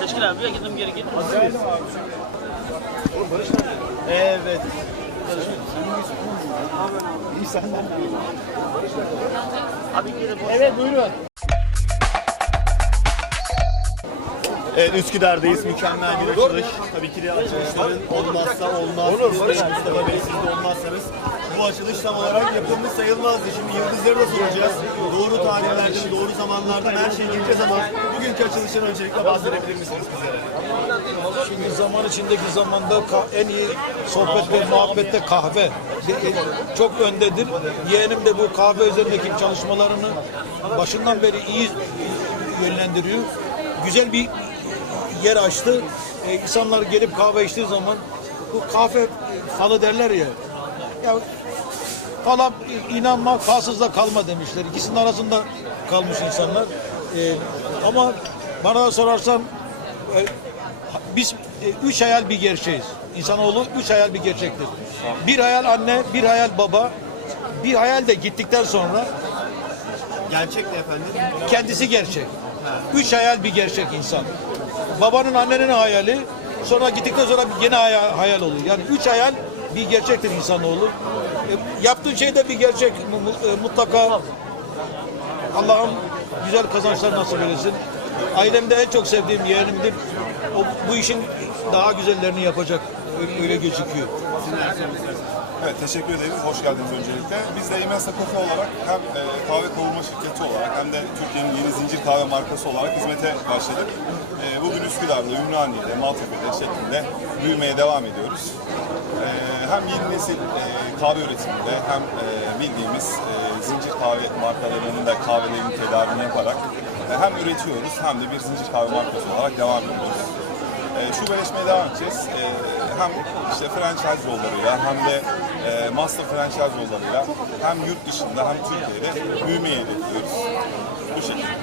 Teşekkür abi. Gittim geri git. Evet. Abi geri Evet buyurun. Evet Üsküdar'dayız. Mükemmel bir açılış. Tabii ki de açılışların olmazsa olmaz. De Mustafa Bey siz de olmazsanız bu açılış tam olarak yapılmış sayılmazdı. Şimdi yıldızları da soracağız. Doğru tarihlerde doğru zamanlarda her şeyi gireceğiz ama bugünkü açılışın öncelikle bahsedebilir misiniz bizlere? Şimdi zaman içindeki zamanda en iyi sohbet ve muhabbette kahve e, çok öndedir. Yeğenim de bu kahve üzerindeki çalışmalarını başından beri iyi yönlendiriyor. Güzel bir yer açtı. E, insanlar gelip kahve içtiği zaman bu kahve falı derler ya. Ya fala inanma, falsızla kalma demişler. İkisinin arasında kalmış insanlar. E, ama bana sorarsan e, biz e, üç hayal bir gerçeğiz. İnsanoğlu üç hayal bir gerçektir. Bir hayal anne, bir hayal baba, bir hayal de gittikten sonra Gerçek efendim? kendisi gerçek. Üç hayal bir gerçek insan. Babanın annenin hayali, sonra gittikten sonra bir yine hayal, hayal olur. Yani üç hayal bir gerçektir insanoğlu. E, yaptığı şey de bir gerçek. E, Mutlaka Allah'ım güzel kazançlar nasip eylesin. Ailemde en çok sevdiğim yeğenimdir. O, bu işin daha güzellerini yapacak. Öyle, öyle gözüküyor. Evet, teşekkür ederim. Hoş geldiniz öncelikle. Biz de Emensa Cafe olarak hem e, kahve kavurma şirketi olarak hem de Türkiye'nin yeni zincir kahve markası olarak hizmete başladık. E, bugün Üsküdar'da, Ümraniye'de, Maltepe'de şeklinde büyümeye devam ediyoruz. E, hem yeni nesil e, kahve üretiminde hem e, bildiğimiz e, zincir kahve markalarının da kahvelerin tedarini yaparak e, hem üretiyoruz hem de bir zincir kahve markası olarak devam ediyoruz. E, şubeleşmeye devam edeceğiz. E, hem işte franchise yollarıyla hem de e, master franchise yollarıyla hem yurt dışında hem Türkiye'de büyümeyi hedefliyoruz. Bu şekilde.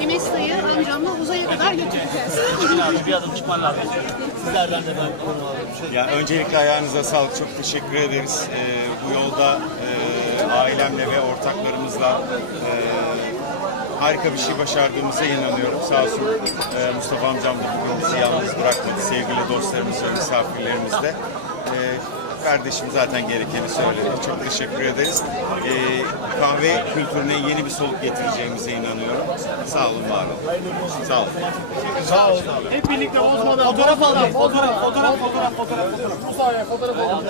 Emesta'yı amcamla uzaya kadar götüreceğiz. bir adım çıkman lazım. Sizlerden de ben. Ya öncelikle ayağınıza sağlık. Çok teşekkür ederiz. Ee, bu yolda e, ailemle ve ortaklarımızla e, harika bir şey başardığımıza inanıyorum. Sağ olsun e, Mustafa amcam da bugün bizi yalnız bırakmadı. Sevgili dostlarımız ve misafirlerimiz de. E, kardeşim zaten gerekeni söyledi. Çok teşekkür ederiz. E, kahve kültürüne yeni bir soluk getireceğimize inanıyorum. Sağ olun, var olun. Sağ olun. Hep birlikte bozmadan fotoğraf alalım. Fotoğraf, fotoğraf, fotoğraf, fotoğraf, fotoğraf. Bu sahaya fotoğraf alalım.